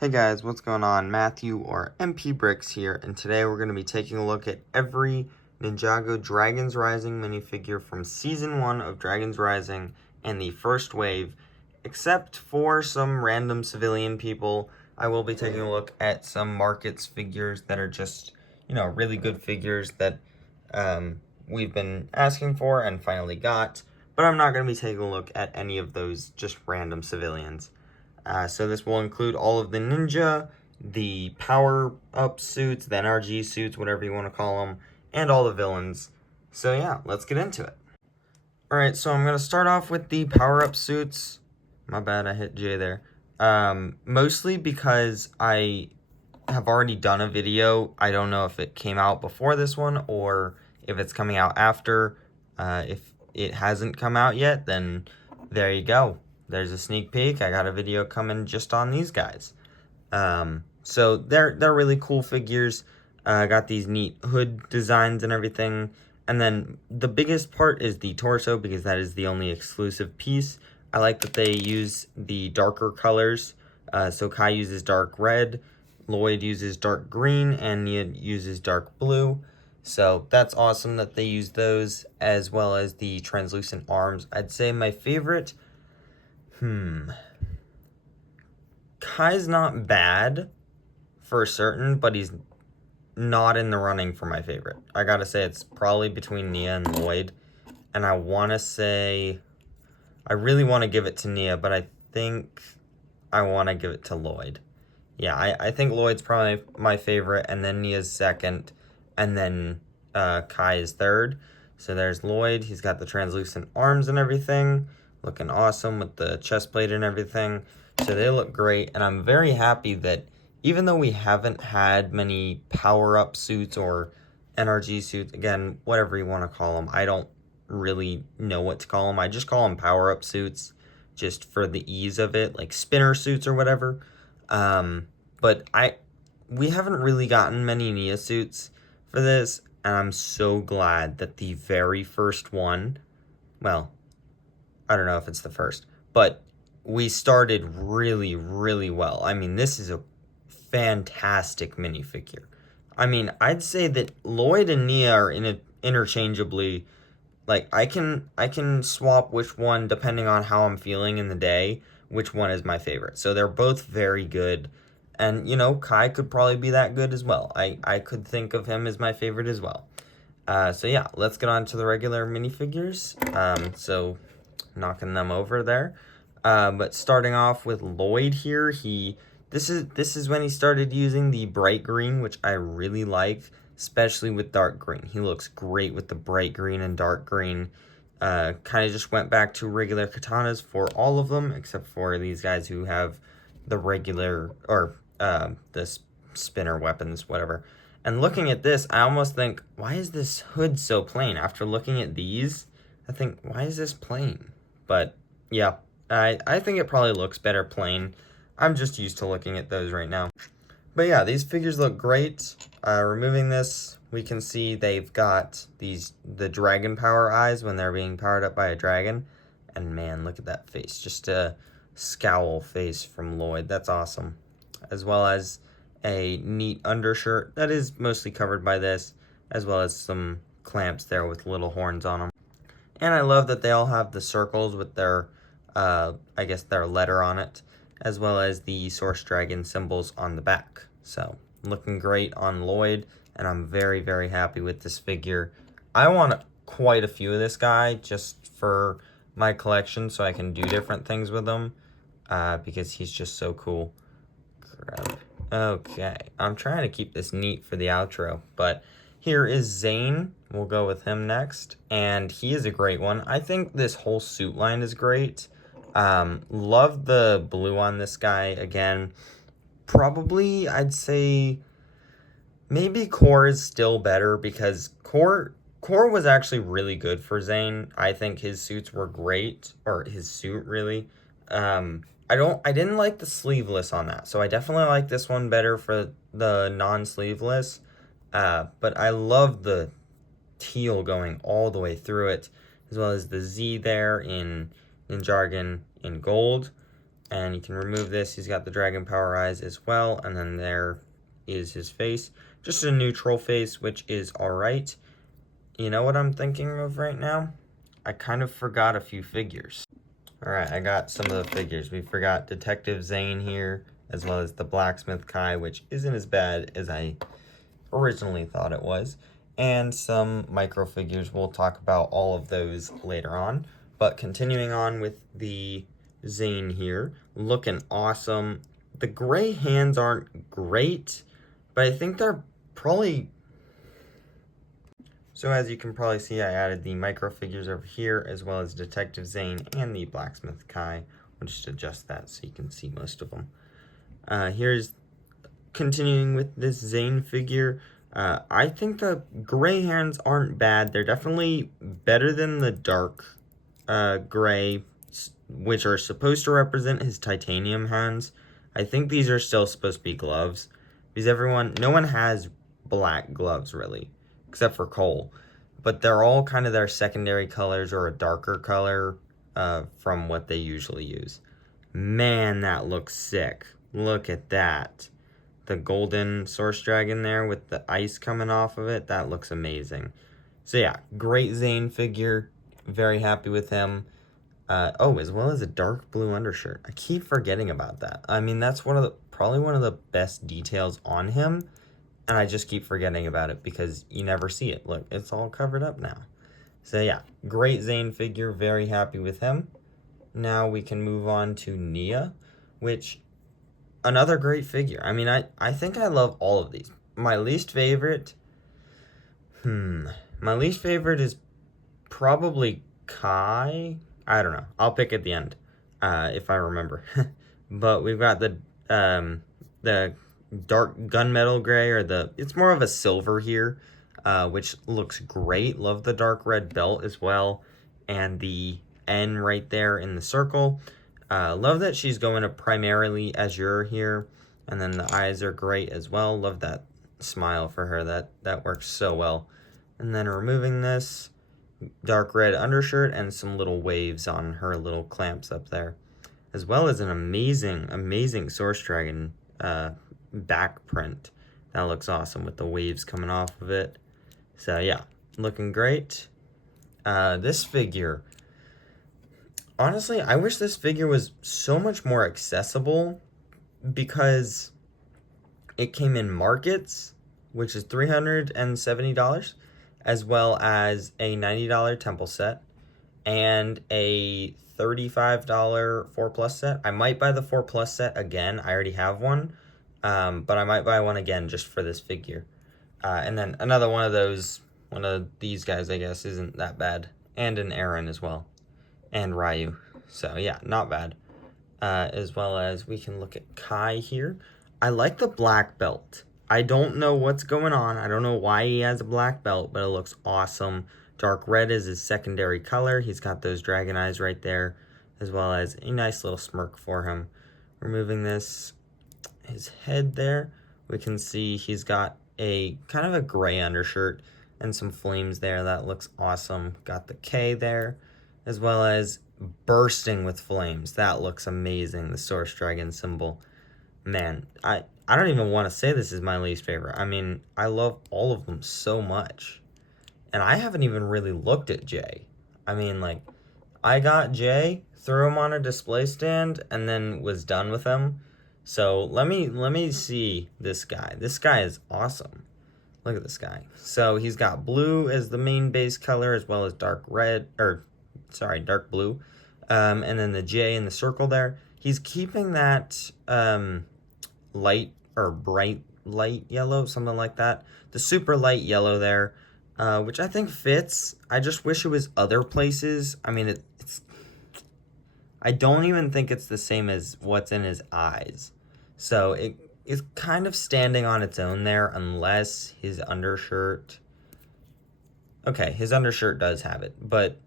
Hey guys, what's going on? Matthew or MP Bricks here, and today we're going to be taking a look at every Ninjago Dragons Rising minifigure from Season 1 of Dragons Rising and the first wave, except for some random civilian people. I will be taking a look at some markets figures that are just, really good figures that we've been asking for and finally got, but I'm not going to be taking a look at any of those just random civilians. So this will include all of the ninja, the power-up suits, the NRG suits, whatever you want to call them, and all the villains. So yeah, let's get into it. Alright, so I'm going to start off with the power-up suits. My bad, I hit J there. Mostly because I have already done a video. I don't know if it came out before this one or if it's coming out after. If it hasn't come out yet, then there you go. There's a sneak peek. I got a video coming just on these guys. So they're really cool figures. Got these neat hood designs and everything. And then the biggest part is the torso, because that is the only exclusive piece. I like that they use the darker colors. So Kai uses dark red, Lloyd uses dark green, and Nia uses dark blue. So that's awesome that they use those, as well as the translucent arms. I'd say my favorite... Kai's not bad for certain, but he's not in the running for my favorite. I gotta say, it's probably between Nia and Lloyd. And I want to say... I really want to give it to Nia, but I think I want to give it to Lloyd. Yeah, I think Lloyd's probably my favorite, and then Nia's second, and then Kai is third. So there's Lloyd. He's got the translucent arms and everything. Looking awesome with the chest plate and everything. So they look great, and I'm very happy that even though we haven't had many power-up suits or NRG suits, again, whatever you want to call them, I don't really know what to call them. I just call them power-up suits just for the ease of it, like spinner suits or whatever. But we haven't really gotten many Nia suits for this, and I'm so glad that the very first one, well, I don't know if it's the first, but we started really, really well. I mean, this is a fantastic minifigure. I mean, I'd say that Lloyd and Nia are interchangeably, like, I can swap which one, depending on how I'm feeling in the day, which one is my favorite. So they're both very good. And, Kai could probably be that good as well. I could think of him as my favorite as well. So yeah, let's get on to the regular minifigures. So knocking them over there. But starting off with Lloyd here, this is when he started using the bright green, which I really like, especially with dark green. He looks great with the bright green and dark green. Kind of just went back to regular katanas for all of them, except for these guys who have the regular, or the spinner weapons, whatever. And looking at this, I almost think, why is this hood so plain? After looking at these, I think, why is this plain? But yeah, I think it probably looks better plain. I'm just used to looking at those right now. But yeah, these figures look great. Removing this, we can see they've got the dragon power eyes when they're being powered up by a dragon. And man, look at that face. Just a scowl face from Lloyd. That's awesome. As well as a neat undershirt that is mostly covered by this, as well as some clamps there with little horns on them. And I love that they all have the circles with their, I guess, their letter on it, as well as the Source Dragon symbols on the back. So, looking great on Lloyd, and I'm very, very happy with this figure. I want quite a few of this guy just for my collection so I can do different things with him, because he's just so cool. Okay, I'm trying to keep this neat for the outro, but here is Zane. We'll go with him next, and he is a great one. I think this whole suit line is great. Love the blue on this guy. Again, probably I'd say maybe Core is still better, because Core was actually really good for Zane. I think his suits were great, or his suit really. I didn't like the sleeveless on that, so I definitely like this one better for the non-sleeveless. But I love the teal going all the way through it, as well as the Z there in jargon in gold. And you can remove this. He's got the dragon power eyes as well. And then there is his face. Just a neutral face, which is alright. You know what I'm thinking of right now? I kind of forgot a few figures. Alright, I got some of the figures. We forgot Detective Zane here, as well as the Blacksmith Kai, which isn't as bad as I originally thought it was. And some micro figures. We'll talk about all of those later on. But continuing on with the Zane here, looking awesome. The gray hands aren't great, but I think they're probably... So as you can probably see, I added the micro figures over here, as well as Detective Zane and the Blacksmith Kai. I'll just adjust that so you can see most of them. Here's continuing with this Zane figure. I think the gray hands aren't bad. They're definitely better than the dark gray, which are supposed to represent his titanium hands. I think these are still supposed to be gloves, because no one has black gloves really, except for Cole. But they're all kind of their secondary colors or a darker color from what they usually use. Man, that looks sick. Look at that. The golden source dragon there with the ice coming off of it. That looks amazing. So yeah, great Zane figure. Very happy with him. Oh, as well as a dark blue undershirt. I keep forgetting about that. I mean, that's probably one of the best details on him. And I just keep forgetting about it because you never see it. Look, it's all covered up now. So yeah, great Zane figure. Very happy with him. Now we can move on to Nia, which, another great figure. I mean, I think I love all of these. My least favorite is probably Kai. I don't know. I'll pick at the end if I remember. But we've got the dark gunmetal gray, or it's more of a silver here, which looks great. Love the dark red belt as well, and the N right there in the circle. Love that she's going to primarily Azure here, and then the eyes are great as well. Love that smile for her. That works so well. And then removing this, dark red undershirt and some little waves on her little clamps up there, as well as an amazing source dragon back print. That looks awesome with the waves coming off of it. So yeah, looking great. This figure, honestly, I wish this figure was so much more accessible, because it came in markets, which is $370, as well as a $90 temple set and a $35 4+ set. I might buy the 4+ set again. I already have one, but I might buy one again just for this figure. And then another one of these guys, I guess, isn't that bad. And an Aaron as well. And Ryu. So yeah, not bad. As well as we can look at Kai here. I like the black belt. I don't know what's going on. I don't know why he has a black belt, but it looks awesome. Dark red is his secondary color. He's got those dragon eyes right there, as well as a nice little smirk for him. Removing his head there, we can see he's got a kind of a gray undershirt and some flames there. That looks awesome. Got the K there, as well as bursting with flames. That looks amazing. The source dragon symbol. Man, I don't even want to say this is my least favorite. I mean, I love all of them so much. And I haven't even really looked at Jay. I mean, like, I got Jay, threw him on a display stand, and then was done with him. So let me see this guy. This guy is awesome. Look at this guy. So he's got blue as the main base color, as well as dark blue. And then the J in the circle there. He's keeping that light or bright light yellow, something like that. The super light yellow there, which I think fits. I just wish it was other places. I mean, it's... I don't even think it's the same as what's in his eyes. So it is kind of standing on its own there, unless his undershirt... Okay, his undershirt does have it, but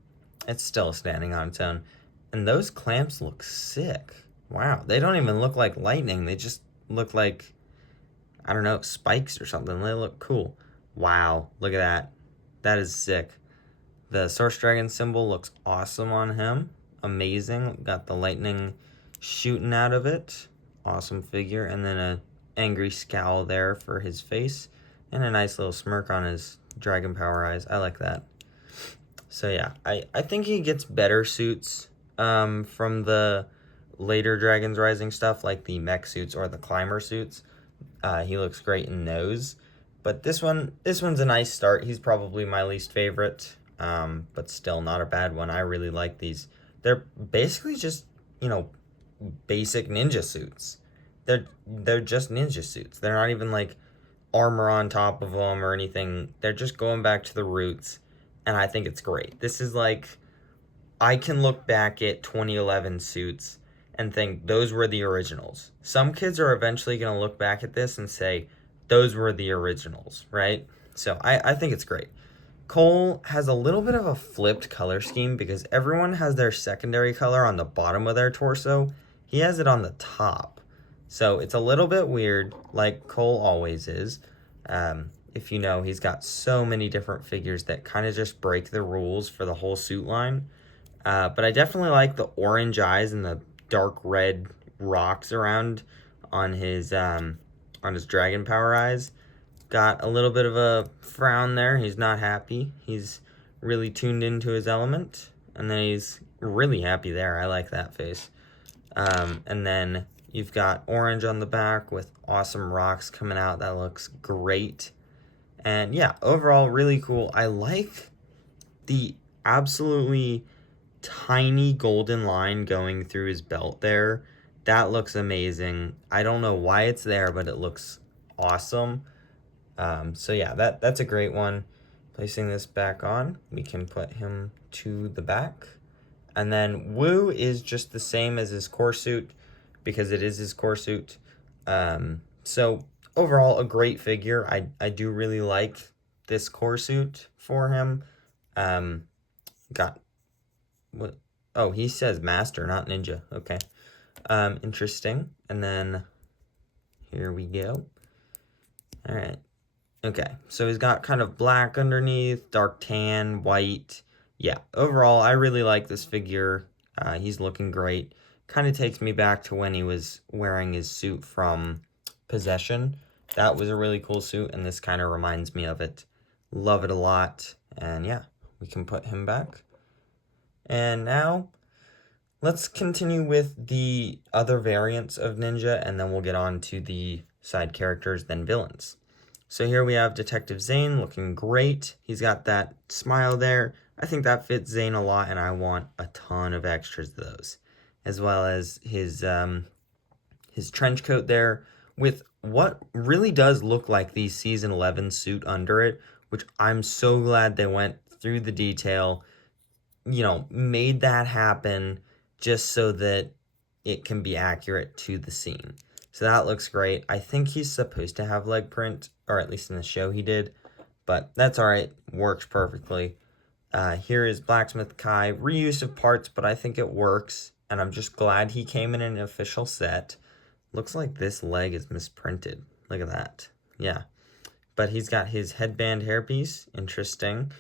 it's still standing on its own. And those clamps look sick. Wow, they don't even look like lightning. They just look like, I don't know, spikes or something. They look cool. Wow, look at that. That is sick. The source dragon symbol looks awesome on him. Amazing. Got the lightning shooting out of it. Awesome figure. And then a angry scowl there for his face. And a nice little smirk on his dragon power eyes. I like that. So yeah, I think he gets better suits from the later Dragons Rising stuff, like the mech suits or the climber suits. He looks great in those. But this one's a nice start. He's probably my least favorite, but still not a bad one. I really like these. They're basically just, basic ninja suits. They're just ninja suits. They're not even like armor on top of them or anything. They're just going back to the roots, and I think it's great. This is like, I can look back at 2011 suits and think those were the originals. Some kids are eventually going to look back at this and say those were the originals, right? So I think it's great. Cole has a little bit of a flipped color scheme because everyone has their secondary color on the bottom of their torso. He has it on the top. So it's a little bit weird, like Cole always is. If you know, he's got so many different figures that kind of just break the rules for the whole suit line. But I definitely like the orange eyes and the dark red rocks around on his dragon power eyes. Got a little bit of a frown there. He's not happy. He's really tuned into his element. And then he's really happy there. I like that face. And then you've got orange on the back with awesome rocks coming out. That looks great. And yeah, overall, really cool. I like the absolutely tiny golden line going through his belt there. That looks amazing. I don't know why it's there, but it looks awesome. So yeah, that's a great one. Placing this back on, we can put him to the back. And then Wu is just the same as his core suit because it is his core suit. So overall, a great figure. I do really like this core suit for him. Got what? Oh, he says master, not ninja. Okay. Interesting. And then here we go. All right. Okay, so he's got kind of black underneath, dark tan, white. Yeah, overall, I really like this figure. He's looking great. Kind of takes me back to when he was wearing his suit from Possession. That was a really cool suit, and this kind of reminds me of it. Love it a lot. And yeah, we can put him back. And now, let's continue with the other variants of Ninja, and then we'll get on to the side characters, then villains. So here we have Detective Zane looking great. He's got that smile there. I think that fits Zane a lot, and I want a ton of extras of those. As well as his trench coat there with what really does look like the Season 11 suit under it, which I'm so glad they went through the detail, made that happen just so that it can be accurate to the scene. So that looks great. I think he's supposed to have leg print, or at least in the show he did, but that's all right. Works perfectly. Here is Blacksmith Kai. Reuse of parts, but I think it works, and I'm just glad he came in an official set. Looks like this leg is misprinted. Look at that. Yeah. But he's got his headband hairpiece. Interesting.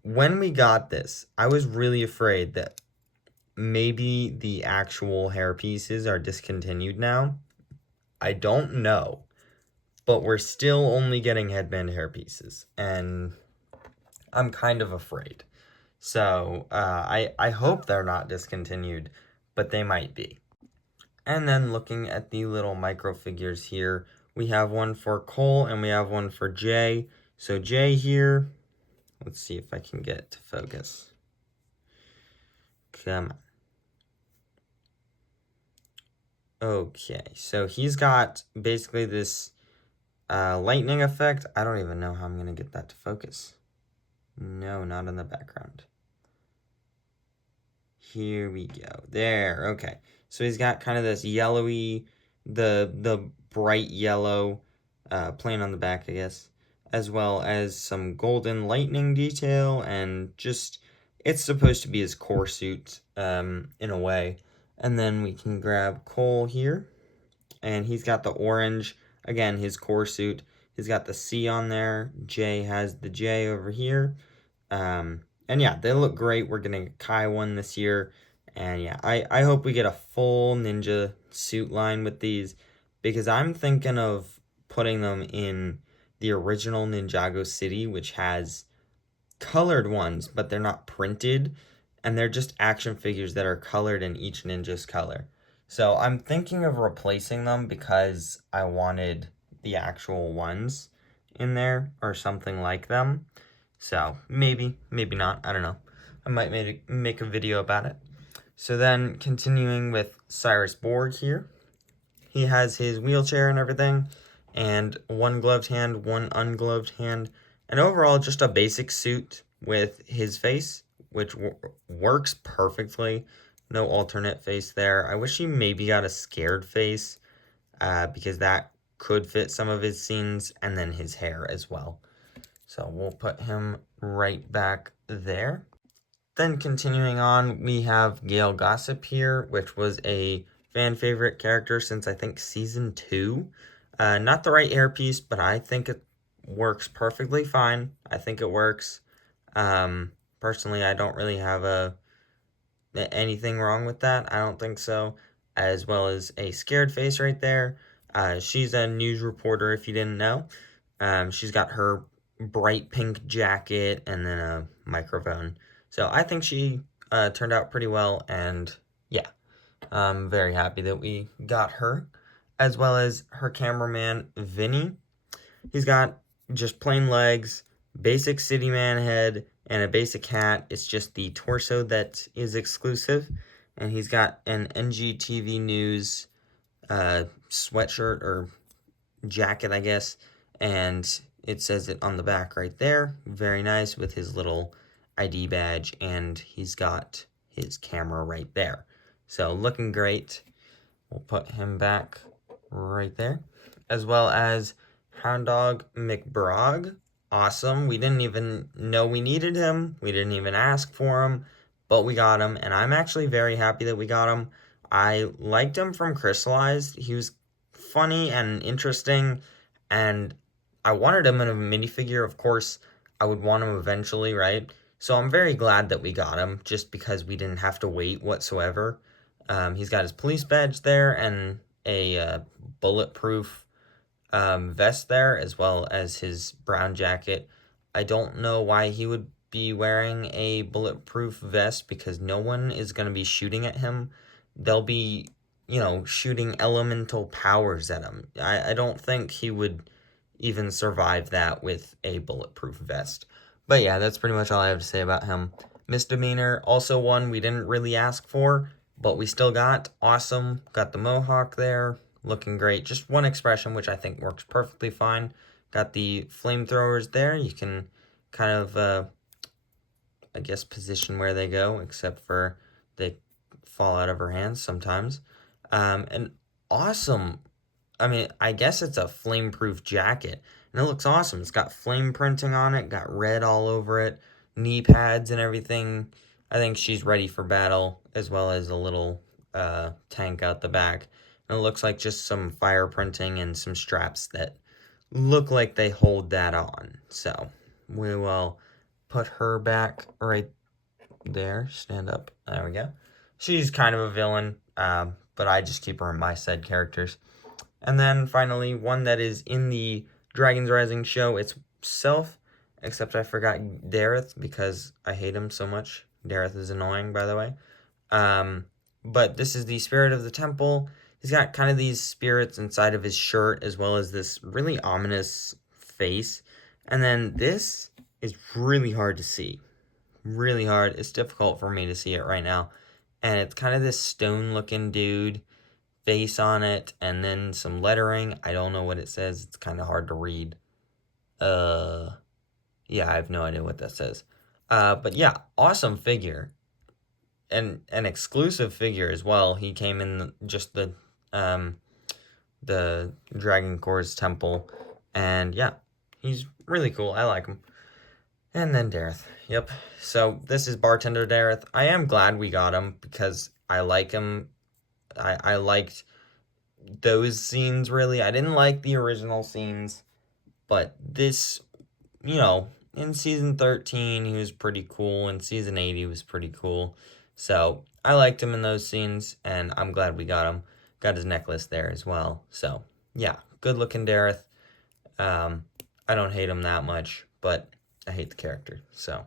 When we got this, I was really afraid that maybe the actual hair pieces are discontinued now. I don't know, but we're still only getting headband hair pieces, and I'm kind of afraid. So I hope they're not discontinued, but they might be. And then looking at the little micro figures here, we have one for Cole and we have one for Jay. So Jay here, let's see if I can get it to focus. Come on. Okay, so he's got basically this lightning effect. I don't even know how I'm going to get that to focus. No, not in the background. Here we go. There, okay. So he's got kind of this yellowy, the bright yellow plane on the back, I guess, as well as some golden lightning detail, and just, it's supposed to be his core suit in a way. And then we can grab Cole here, and he's got the orange, again, his core suit. He's got the C on there. Jay has the J over here. And yeah, they look great. We're getting a Kai one this year, And yeah, I hope we get a full ninja suit line with these, because I'm thinking of putting them in the original Ninjago City, which has colored ones, but they're not printed, and they're just action figures that are colored in each ninja's color. So I'm thinking of replacing them because I wanted the actual ones in there or something like them. So maybe, maybe not. I don't know. I might make a video about it. So then continuing with Cyrus Borg here. He has his wheelchair and everything, and one gloved hand, one ungloved hand, and overall just a basic suit with his face, which works perfectly. No alternate face there. I wish he maybe got a scared face, because that could fit some of his scenes, and then his hair as well. So we'll put him right back there. Then continuing on, we have Gale Gossip here, which was a fan favorite character since I think season 2. Not the right hairpiece, but I think it works perfectly fine. I think it works. Personally, I don't really have anything wrong with that. I don't think so. As well as a scared face right there. She's a news reporter, if you didn't know. She's got her bright pink jacket and then a microphone. So I think she turned out pretty well, and yeah, I'm very happy that we got her. As well as her cameraman, Vinny. He's got just plain legs, basic city man head, and a basic hat. It's just the torso that is exclusive. And he's got an NGTV News sweatshirt or jacket, I guess. And it says it on the back right there. Very nice with his little ID badge. And he's got his camera right there. So looking great. We'll put him back right there. As well as Hound Dog McBrog. Awesome. We didn't even know we needed him. We didn't even ask for him, but we got him, and I'm actually very happy that we got him. I liked him from Crystallized. He was funny and interesting, and I wanted him in a minifigure. Of course, I would want him eventually, right? So I'm very glad that we got him, just because we didn't have to wait whatsoever. He's got his police badge there and a bulletproof vest there, as well as his brown jacket. I don't know why he would be wearing a bulletproof vest, because no one is going to be shooting at him. They'll be, shooting elemental powers at him. I don't think he would even survive that with a bulletproof vest. But yeah, that's pretty much all I have to say about him. Misdemeanor, also one we didn't really ask for, but we still got. Awesome. Got the mohawk there. Looking great. Just one expression, which I think works perfectly fine. Got the flamethrowers there. You can kind of, I guess, position where they go, except for they fall out of her hands sometimes. And awesome. I mean, I guess it's a flame-proof jacket, and it looks awesome. It's got flame printing on it, got red all over it, knee pads and everything. I think she's ready for battle, as well as a little tank out the back. And it looks like just some fire printing and some straps that look like they hold that on. So we will put her back right there. Stand up. There we go. She's kind of a villain, but I just keep her in my said characters. And then finally, one that is in the Dragons Rising show itself, except I forgot Dareth because I hate him so much. Dareth is annoying, by the way. But this is the Spirit of the Temple. He's got kind of these spirits inside of his shirt, as well as this really ominous face. And then this is really hard to see. Really hard. It's difficult for me to see it right now. And it's kind of this stone-looking dude, face on it, and then some lettering. I don't know what it says. It's kind of hard to read. Yeah, I have no idea what that says. But yeah, awesome figure. And an exclusive figure as well. He came in just the Dragon Core's temple. And yeah, he's really cool. I like him. And then Dareth. Yep. So this is Bartender Dareth. I am glad we got him because I like him. I liked those scenes, really. I didn't like the original scenes, but this, in season 13 he was pretty cool. In season 8 he was pretty cool. So I liked him in those scenes, and I'm glad we got him. Got his necklace there as well. So, yeah, good looking Dareth. I don't hate him that much, but I hate the character. So,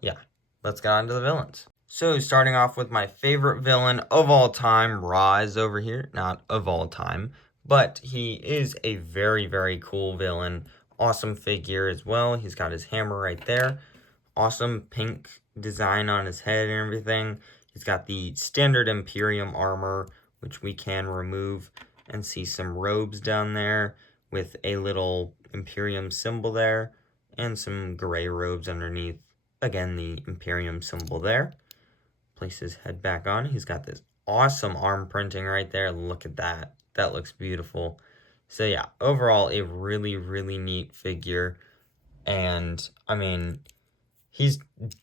yeah, let's get on to the villains. So, starting off with my favorite villain of all time, Roz over here. Not of all time, but he is a very, very cool villain. Awesome figure as well. He's got his hammer right there. Awesome pink design on his head and everything. He's got the standard Imperium armor, which we can remove, and see some robes down there with a little Imperium symbol there, and some gray robes underneath. Again, the Imperium symbol there. Place his head back on. He's got this awesome arm printing right there. Look at that. That looks beautiful. So yeah, overall, a really, really neat figure. And, I mean, he's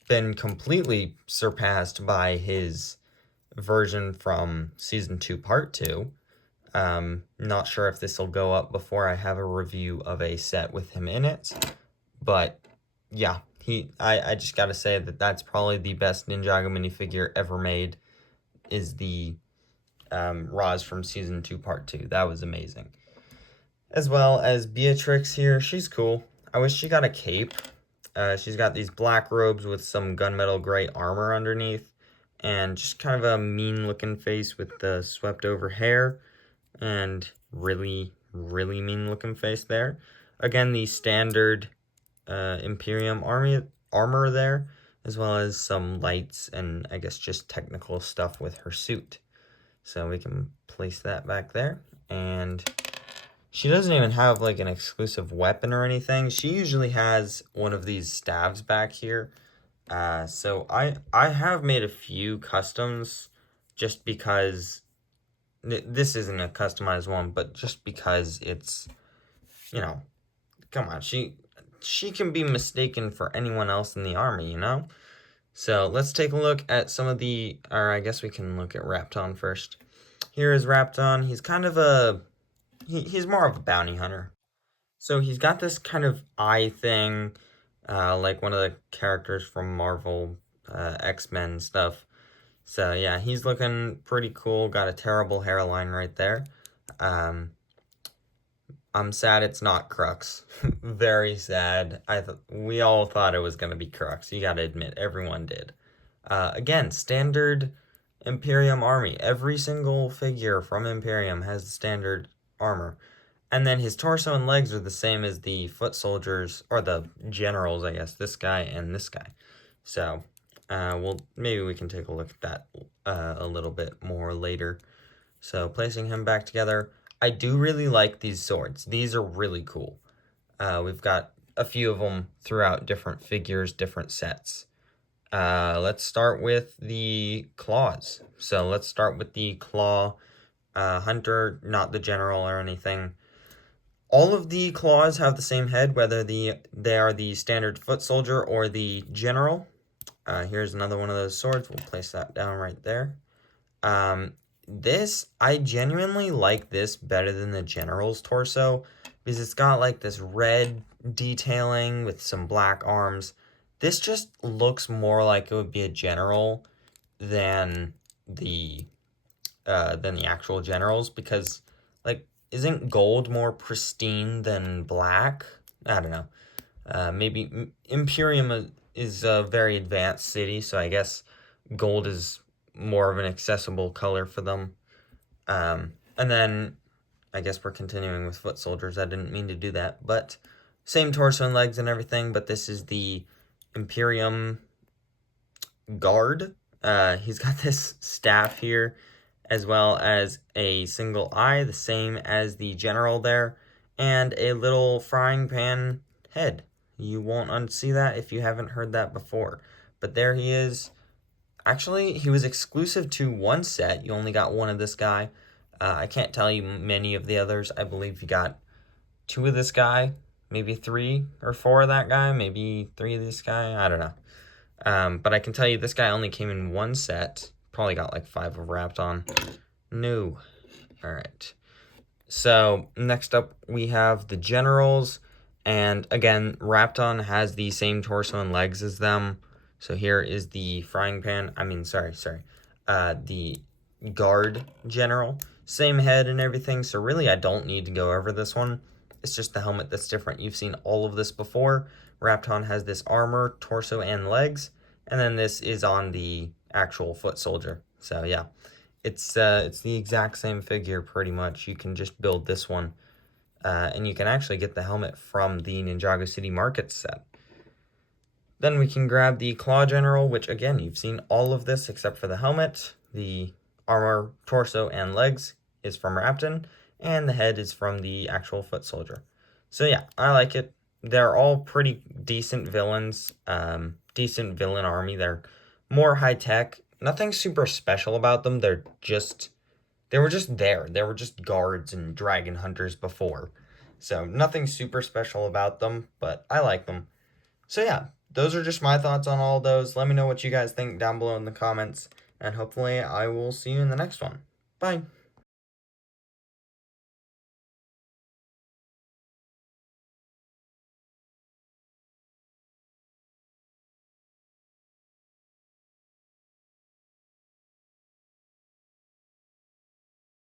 been completely surpassed by his version from Season 2, Part 2. Not sure if this will go up before I have a review of a set with him in it. But, yeah, I just gotta say that that's probably the best Ninjago minifigure ever made, is the Roz from Season 2, Part 2. That was amazing. As well as Beatrix here. She's cool. I wish she got a cape. She's got these black robes with some gunmetal gray armor underneath, and just kind of a mean-looking face with the swept-over hair, and really, really mean-looking face there. Again, the standard Imperium armor there, as well as some lights and I guess just technical stuff with her suit. So we can place that back there, and she doesn't even have like an exclusive weapon or anything. She usually has one of these staves back here. So I have made a few customs just because this isn't a customized one, but just because it's, you know, come on, she can be mistaken for anyone else in the army, you know? So let's take a look at some of the, or I guess we can look at Rapton first. Here is Rapton. He's kind of a, he's more of a bounty hunter. So he's got this kind of eye thing, like one of the characters from Marvel, X-Men stuff. So yeah, he's looking pretty cool. Got a terrible hairline right there. I'm sad it's not Crux. Very sad. We all thought it was going to be Crux. You got to admit, everyone did. Again, standard Imperium army. Every single figure from Imperium has the standard armor. And then his torso and legs are the same as the foot soldiers, or the generals, I guess. This guy and this guy. So, maybe we can take a look at that a little bit more later. So, placing him back together. I do really like these swords. These are really cool. We've got a few of them throughout different figures, different sets. Let's start with the claws. So let's start with the claw hunter, not the general or anything. All of the claws have the same head, whether they are the standard foot soldier or the general. Here's another one of those swords. We'll place that down right there. I genuinely like this better than the general's torso, because it's got like this red detailing with some black arms. This just looks more like it would be a general than the actual generals, because like, isn't gold more pristine than black? I don't know. Maybe Imperium is a very advanced city, so I guess gold is more of an accessible color for them. And then I guess we're continuing with foot soldiers. I didn't mean to do that, but same torso and legs and everything, but this is the Imperium guard. He's got this staff here, as well as a single eye, the same as the general there, and a little frying pan head. You won't unsee that if you haven't heard that before. But there he is. Actually, he was exclusive to one set. You only got one of this guy. I can't tell you many of the others. I believe you got 2 of this guy, maybe 3 or 4 of that guy, maybe 3 of this guy. I don't know. But I can tell you this guy only came in one set. Probably got like 5 of Rapton. No. Alright. So, next up we have the generals. And again, Rapton has the same torso and legs as them. So here is the frying pan. Sorry. the guard general. Same head and everything, so really I don't need to go over this one. It's just the helmet that's different. You've seen all of this before. Rapton has this armor, torso, and legs, and then this is on the actual foot soldier. So yeah, it's the exact same figure pretty much. You can just build this one, and you can actually get the helmet from the Ninjago City Market set. Then we can grab the Claw General, which again, you've seen all of this except for the helmet. The armor, torso, and legs is from Rapton, and the head is from the actual foot soldier. So yeah, I like it. They're all pretty decent villains, decent villain army. They're more high-tech. Nothing super special about them. They were just there. They were just guards and dragon hunters before. So nothing super special about them, but I like them. So yeah, those are just my thoughts on all those. Let me know what you guys think down below in the comments, and hopefully I will see you in the next one. Bye.